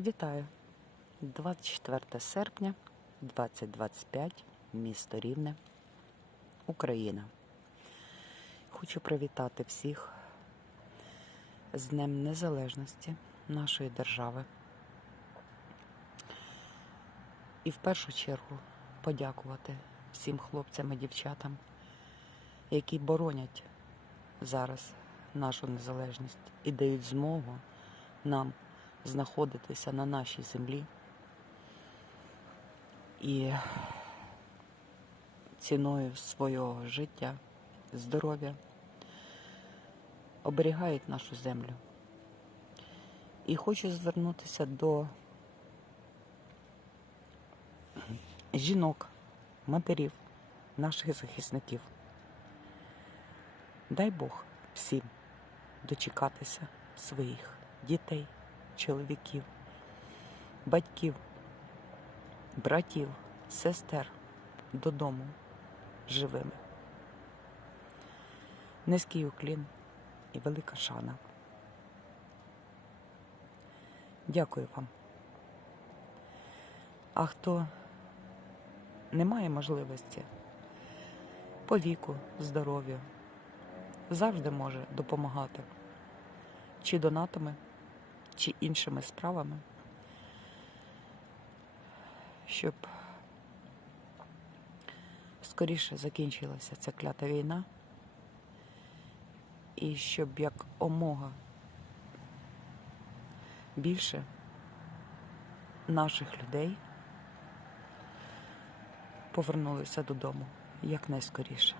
Вітаю! 24 серпня 2025, місто Рівне, Україна. Хочу привітати всіх з Днем Незалежності нашої держави. І в першу чергу подякувати всім хлопцям і дівчатам, які боронять зараз нашу незалежність і дають змогу нам знаходитися на нашій землі і ціною свого життя, здоров'я оберігають нашу землю. І хочу звернутися до жінок, матерів, наших захисників. Дай Бог всім дочекатися своїх дітей, чоловіків, батьків, братів, сестер додому живими. Низький уклін і велика шана. Дякую вам. А хто не має можливості по віку, здоров'ю, завжди може допомагати чи донатами, чи іншими справами, щоб скоріше закінчилася ця клята війна, і щоб як омога більше наших людей повернулися додому якнайскоріше.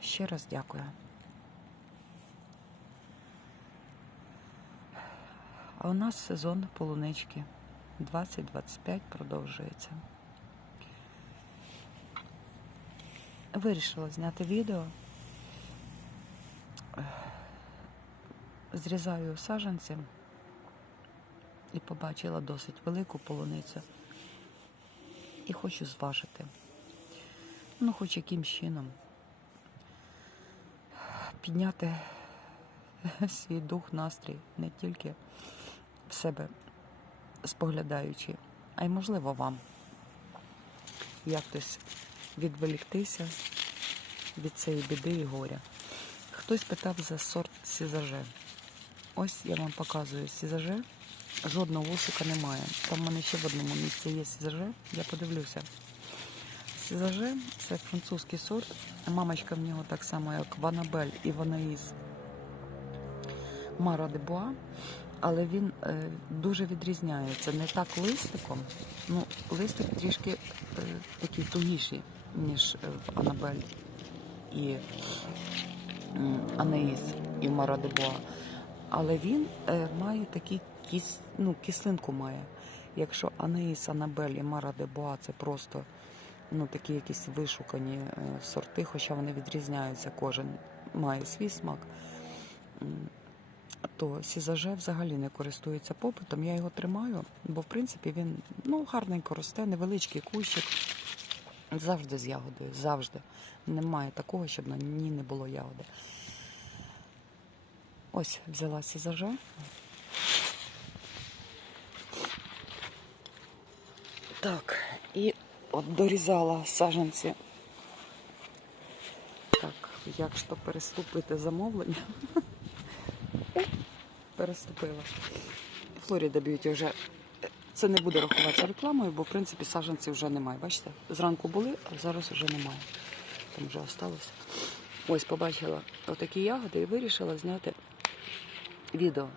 Ще раз дякую. А у нас сезон полунички 2025 продовжується. Вирішила зняти відео. Зрізаю саджанці і побачила досить велику полуницю. І хочу зважити. Ну, хоч яким чином підняти свій дух, настрій не тільки в себе споглядаючи, а й можливо вам якось відволіктися від цієї біди і горя. Хтось питав за сорт сізаже. Ось я вам показую сізаже. Жодного вусика немає. Там в мене ще в одному місці є сізаже. Я подивлюся. Сізаже це французький сорт. Мамочка в нього так само, як Ванабель і Ванаїз Мара де Буа, але він е, дуже відрізняється. Не так листиком. Ну, листик трішки е, такий тугіший, ніж е, в Анабель і м, Анаїс і Мара де Але він має такий кіс, ну, кислинку має. Якщо Анаїс, Анабель і Мара де це просто ну, такі якісь вишукані сорти, хоча вони відрізняються, кожен має свій смак, то сізаже взагалі не користується попитом. Я його тримаю, бо в принципі він ну, гарненько росте, невеличкий кущик. Завжди з ягодою, завжди. Немає такого, щоб на ній не було ягоди. Ось взяла сізаже. Так, і от дорізала саженці. Так, як ж то переступити замовлення? Переступила. Флоріда Б'юті вже це не буде рахуватися рекламою, бо в принципі саженців вже немає. Бачите? Зранку були, а зараз вже немає. Там вже осталося. Ось побачила отакі ягоди і вирішила зняти відео.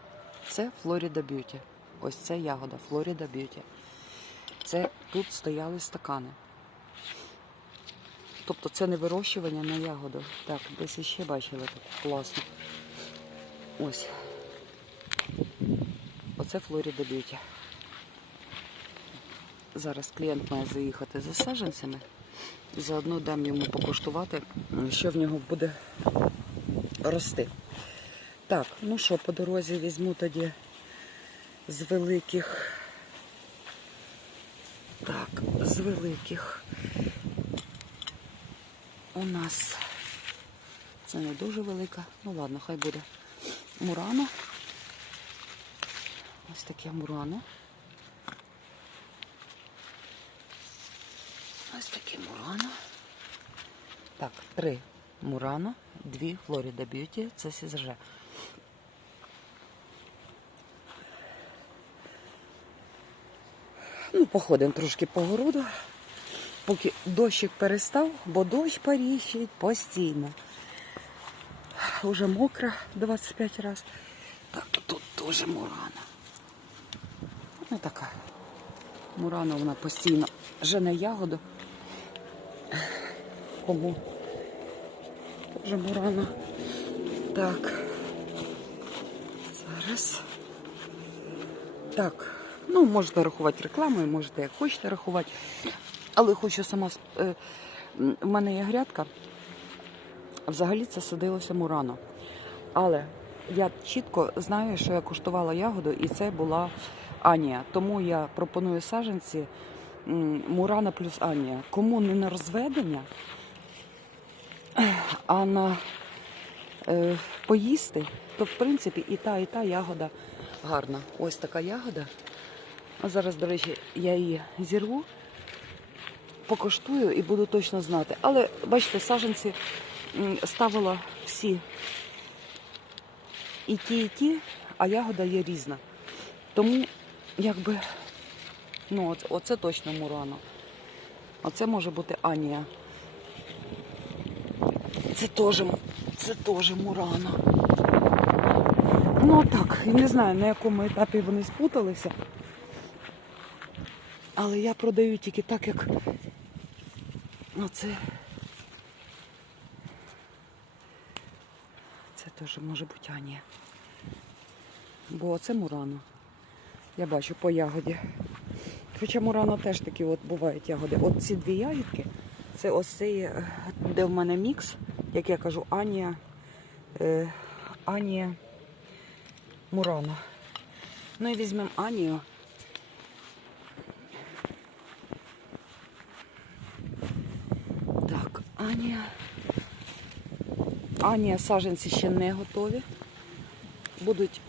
Це Флоріда Б'юті. Ось це ягода Флоріда Б'юті. Це тут стояли стакани. Тобто це не вирощування на ягоду. Так, десь іще бачила таку класно. Ось. Оце Флоріда Б'юті. Зараз клієнт має заїхати за саджанцями. Заодно дам йому покуштувати, що в нього буде рости. Так, ну що, по дорозі візьму тоді з великих. Так, з великих у нас це не дуже велика. Ну ладно, хай буде. Мурано. Ось таке мурано. Ось таке мурано. Так, три мурано, дві Флоріда Б'юті, це Сізаже. Ну, походимо трошки по городу, поки дощик перестав, бо дощ паріщить постійно. Уже мокро 25 разів. Так, тут теж мурана. Ну така. Мурана вона постійно жене ягоду. Кому? Тоже мурана. Так. Зараз. Так. Ну, можете рахувати рекламою, можете як хочете рахувати. Але хочу сама. е, В мене є грядка. Взагалі це садилося мурано. Але я чітко знаю, що я куштувала ягоду, і це була Анія. Тому я пропоную саджанці м, Мурана плюс Анія. Кому не на розведення, а на е, поїсти, то в принципі і та, і та ягода гарна. Ось така ягода. Зараз, до речі, я її зірву, покуштую і буду точно знати. Але бачите, саджанці м, ставила всі і ті, і ті, а ягода є різна. Тому, якби, ну, оце, точно мурано. Оце може бути Анія. Це теж, це теж мурано. Ну так, я не знаю, на якому етапі вони спуталися. Але я продаю тільки так, як оце. Теж може бути Анія. Бо це Мурано. Я бачу по ягоді. Хоча Мурано теж такі от бувають ягоди. От ці дві ягідки, це ось цей, де в мене мікс, як я кажу, Анія, е, Анія Мурано. Ну і візьмемо Анію. Так, Анія. Анія саженці ще не готові. Будуть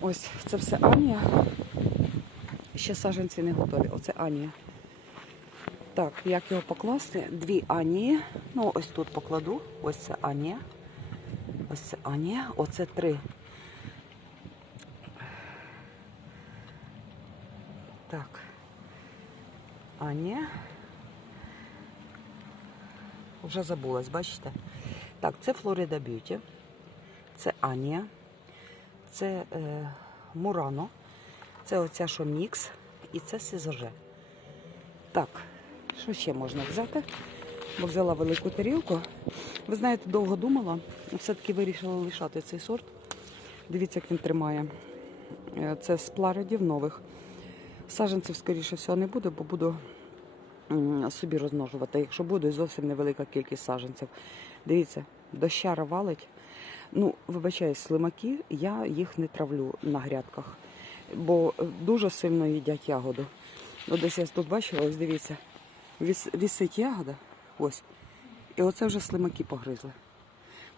ось це все Анія. Ще саженці не готові. Оце Анія. Так, як його покласти? Дві Анії. Ну, ось тут покладу. Ось це Анія. Ось це Анія. Оце три. Так. Анія. Вже забулась, бачите? Так, це Флорида Б'юті, це Анія, це е, Мурано, це оця що мікс і це Сізаже. Так, що ще можна взяти? Бо взяла велику тарілку. Ви знаєте, довго думала, все-таки вирішила лишати цей сорт. Дивіться, як він тримає. Е, Це з пларедів нових. Саженців, скоріше всього, не буде, бо буду собі розмножувати. Якщо буде, зовсім невелика кількість саженців. Дивіться, дощара валить. Ну, вибачаюсь, слимаки, я їх не травлю на грядках, бо е, дуже сильно їдять ягоду. Ну, десь я тут бачила, ось дивіться, віс, вісить ягода, ось. І оце вже слимаки погризли.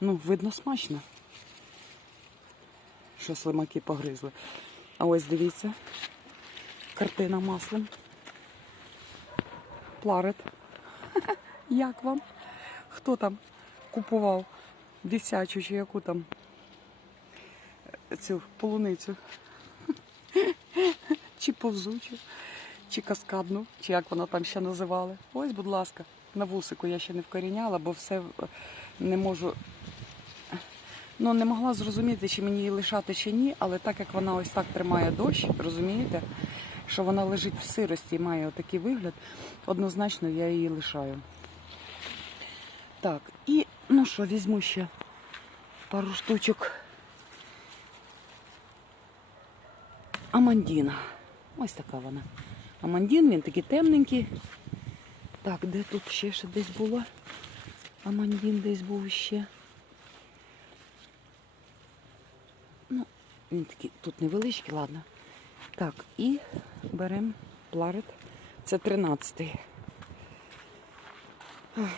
Ну, видно, смачно, що слимаки погризли. А ось дивіться, картина маслом. Пларет. Як вам? Хто там купував вісячу чи яку там е, цю полуницю? Чи повзучу, чи каскадну, чи як вона там ще називали. Ось, будь ласка, на вусику я ще не вкоріняла, бо все е, не можу. Ну, не могла зрозуміти, чи мені її лишати чи ні, але так як вона ось так тримає дощ, розумієте, що вона лежить в сирості і має отакий вигляд, однозначно я її лишаю. Так, і ну що, візьму ще пару штучок Амандіна. Ось така вона. Амандін, він такий темненький. Так, де тут ще ще десь було? Амандін десь був ще. Ну, він такий тут невеличкий, ладно. Так, і беремо пларет. Це 13-й.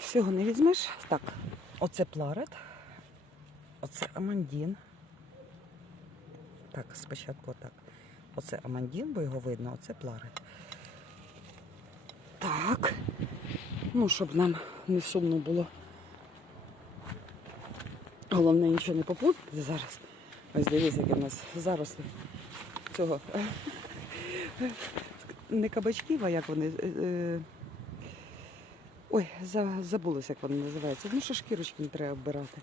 Всього не візьмеш. Так, оце пларет, оце амандін. Так, спочатку отак. Оце Амандін, бо його видно, оце Плари. Так. Ну, щоб нам не сумно було. Головне нічого не попутати зараз. Ось дивіться, які в нас заросли цього. Не кабачків, а як вони. е, е, Ой, забулося, як вони називаються. Ну, що шкірочки не треба оббирати.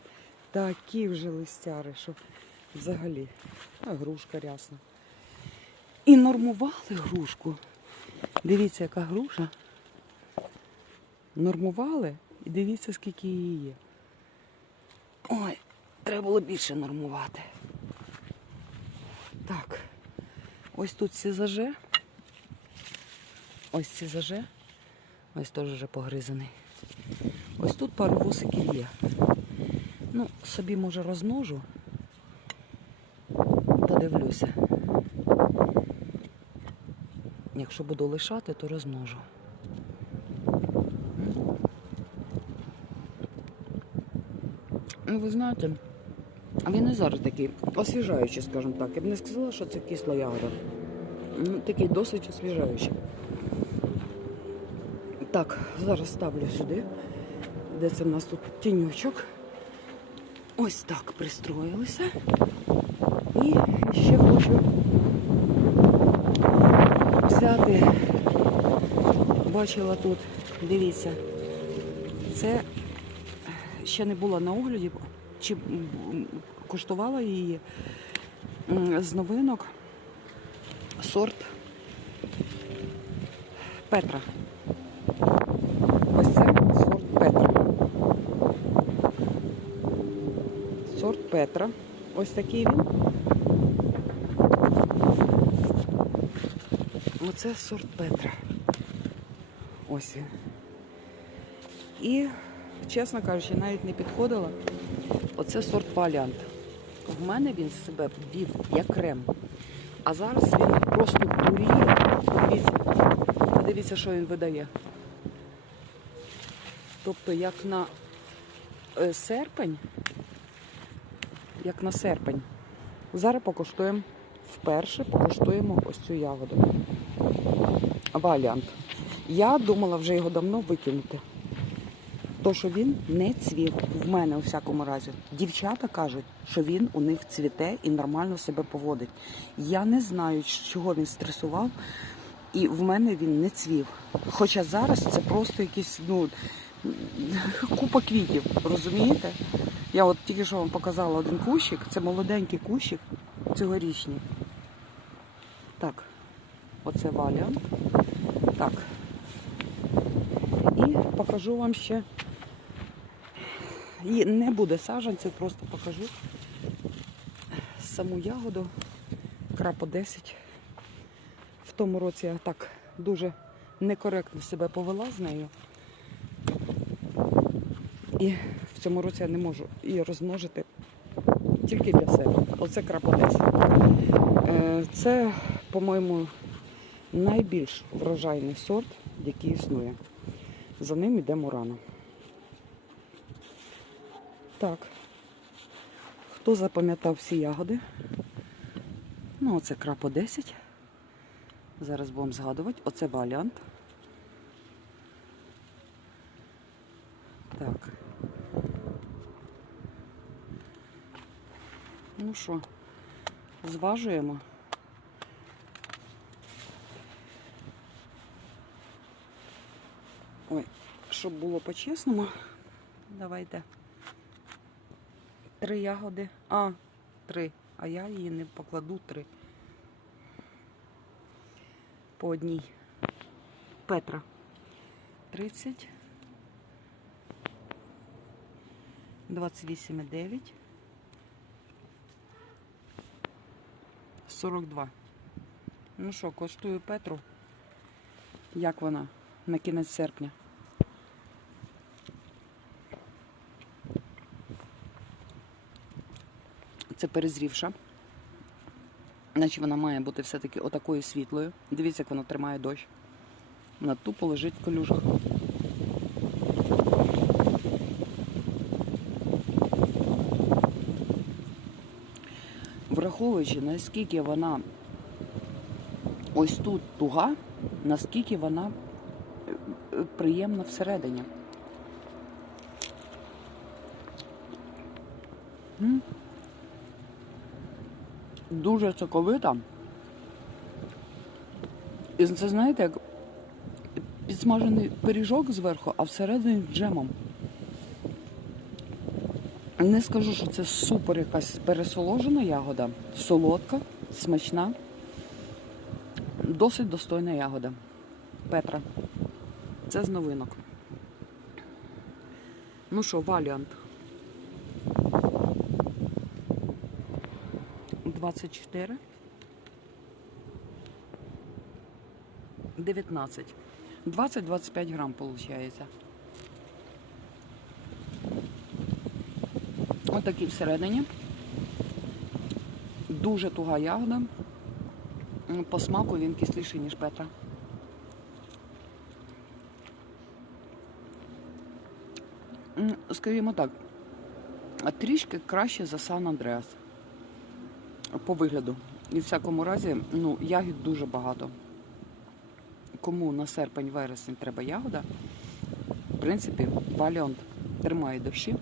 Такі вже листяри, що взагалі. А грушка рясна. І нормували грушку. Дивіться, яка груша. Нормували і дивіться, скільки її є. Ой, треба було більше нормувати. Так. Ось тут сізаже. Ось сізаже. Ось теж вже погризаний. Ось тут пару вусиків є. Ну, собі може розмножу. Подивлюся. Якщо буду лишати, то розмножу. Ну, ви знаєте, він і зараз такий освіжаючий, скажімо так. Я б не сказала, що це кисла ягода. Ну, Такий досить освіжаючий. Так, зараз ставлю сюди, де це в нас тут тіньочок. Ось так пристроїлися. І ще хочу взяти, бачила тут, дивіться, це ще не було на огляді, чи м, куштувала її з новинок сорт Петра. Ось це сорт Петра. Сорт Петра. Ось такий він. Оце сорт Петра. Ось він. І, чесно кажучи, навіть не підходила. Оце сорт Паліант. В мене він себе вів як крем. А зараз він просто дуріє. Подивіться, подивіться, що він видає. Тобто, як на е, серпень, як на серпень. Зараз покуштуємо вперше, покуштуємо ось цю ягоду. Валіант. Я думала вже його давно викинути. То, що він не цвів в мене у всякому разі. Дівчата кажуть, що він у них цвіте і нормально себе поводить. Я не знаю, чого він стресував, і в мене він не цвів. Хоча зараз це просто якийсь, ну, купа квітів, розумієте? Я от тільки що вам показала один кущик, це молоденький кущик цьогорічний. Так, оце валіант. Так. І покажу вам ще. І не буде саджанців, просто покажу саму ягоду. Крапо 10. В тому році я так дуже некоректно себе повела з нею. І в цьому році я не можу її розмножити тільки для себе. Оце крапо 10. Е, Це, по-моєму, найбільш врожайний сорт, який існує. За ним йде Мурана. Так. Хто запам'ятав всі ягоди? Ну, оце крапо 10. Зараз будемо згадувати. Оце валіант. Так. Ну що, зважуємо. Ой, щоб було по-чесному, давайте. Три ягоди. А, три. А я її не покладу три. По одній. Петра. 30. 28,9. 42. Ну що, коштую Петру. Як вона на кінець серпня? Це перезрівша. Значить вона має бути все-таки отакою світлою. Дивіться, як вона тримає дощ. Вона тупо лежить в калюжах. враховуючи, наскільки вона ось тут туга, наскільки вона е, приємна всередині. М. Дуже соковита. І це знаєте, як підсмажений пиріжок зверху, а всередині джемом. Не скажу, що це супер якась пересоложена ягода, солодка, смачна, досить достойна ягода. Петра. Це з новинок. Ну що, валіант. 24. 19. 20-25 грам виходить. Отакий всередині. Дуже туга ягода. По смаку він кисліший, ніж Петра. Скажімо так, трішки краще за Сан Андреас. По вигляду. І в всякому разі, ну, ягід дуже багато. Кому на серпень-вересень треба ягода, в принципі, валіант тримає дощі.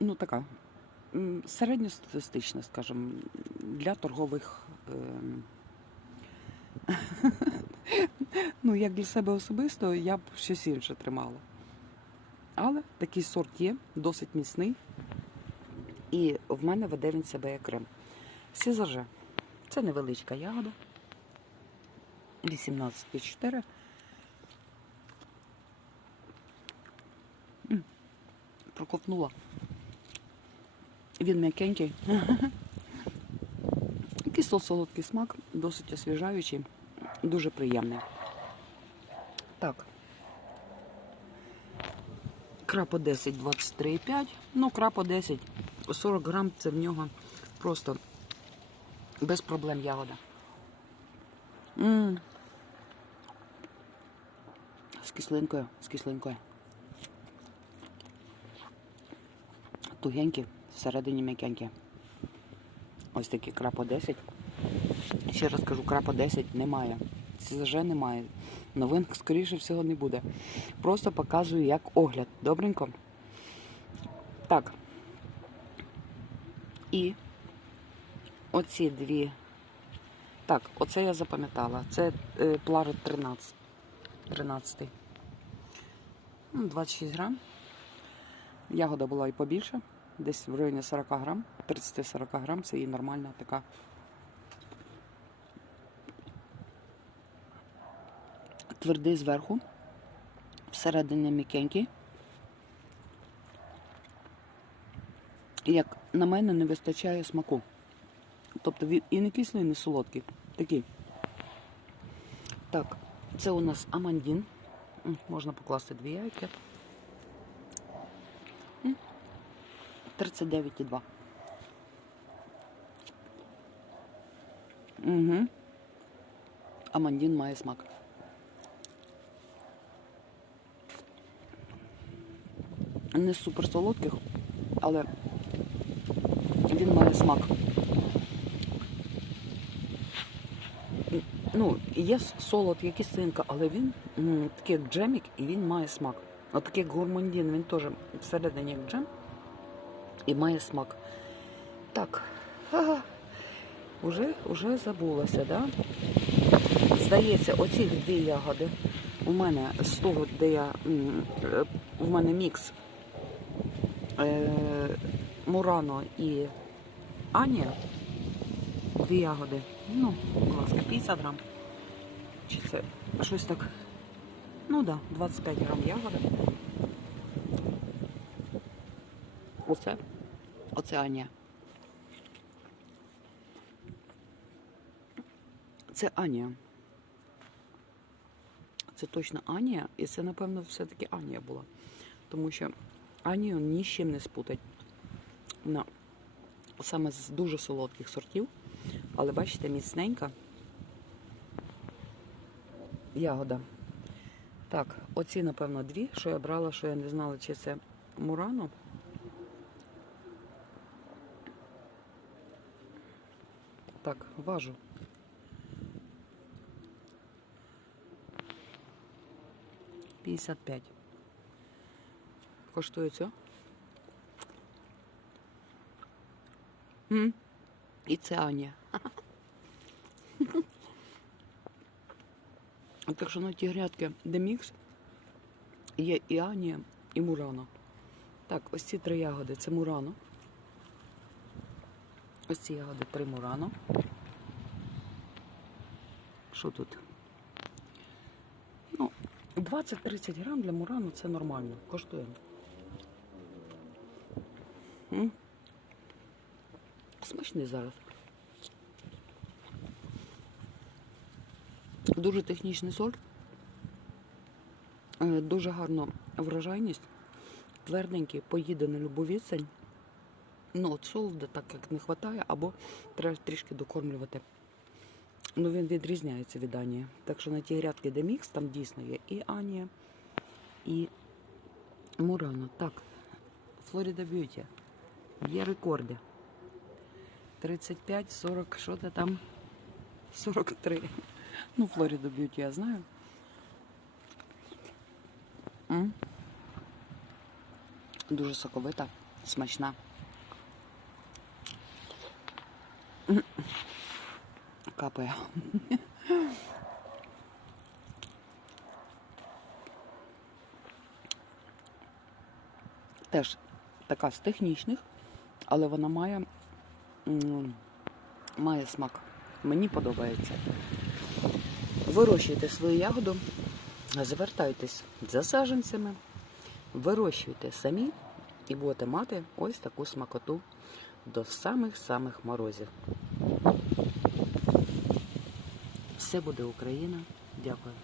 Ну, така середньостатистична, скажімо, для торгових. ем, ну, як для себе особисто, я б щось інше тримала. Але такий сорт є, досить міцний. І в мене веде він себе крем. Сізарже. Це невеличка ягода. 18,4. М, Проковтнула. Він м'якенький. Кисло-солодкий смак, досить освіжаючий, дуже приємний. Так. Крапа 10, 23,5. Ну, крапа 10, 40 грам це в нього просто без проблем ягода. м З кислинкою, з кислинкою. Тугенькі, всередині м'якенькі. Ось такі крапа 10. Ще раз кажу, крапа 10 немає. ЦЗЖ немає. Новин, скоріше всього, не буде. Просто показую як огляд. Добренько. Так. І оці дві. Так, оце я запам'ятала. Це е, плари 13. 13. Ну, 26 грам. Ягода була і побільше. Десь в районі 40 грам. 30-40 грам це і нормальна така. Твердий зверху. Всередині м'якенький. Як на мене не вистачає смаку. Тобто він і не кислий, і не солодкий. Такий. Так, це у нас амандін. Можна покласти дві яйки. 39,2. Угу. Амандін має смак. Не з супер солодких, але він має смак. Ну, є солод, є кислинка, але він такий як джемік і він має смак. От такий гурмандін, він теж всередині як джем і має смак. Так. Ага. Уже, уже забулася, да? Здається, оці дві ягоди у мене з того, де я е, в мене мікс е, Мурано і Анія. Дві ягоди. Ну, будь ласка, 50 грам. Чи це щось так? Ну так, да, 25 грам ягоди. Оце. Оце Анія. Це Анія. Це точно Анія, і це, напевно, все-таки Анія була. Тому що Анію ні з чим не спутать. Саме з дуже солодких сортів. Але бачите, міцненька ягода. Так, оці, напевно, дві, що я брала, що я не знала, чи це Мурано. Так, важу. П'ятдесят п'ять. Коштує цього? М? І це Аня. Так що на ті грядки, де мікс, є і Анія, і Мурано. Так, ось ці три ягоди це Мурано. Ось ці ягоди три Мурано. Що тут? Ну, 20-30 грам для Мурану це нормально. Коштує. М? Смачний зараз. Дуже технічний сорт. Е, Дуже гарна врожайність. Тверденький, поїде на любу. Ну, от солода так як не вистачає, або треба трішки докормлювати. Ну, він відрізняється від Анії. Так що на ті грядки, де мікс, там дійсно є і Анія, і Мурано. Так, Флорида Б'юті. Є рекорди. 35, 40, що то там? 43. Ну, Флорида Б'юті я знаю. М. Дуже соковита, смачна. Капає. Теж така з технічних, але вона має, має смак. Мені подобається. Вирощуйте свою ягоду, звертайтесь за саджанцями, вирощуйте самі і будете мати ось таку смакоту до самих-самих морозів. Все буде Україна. Дякую.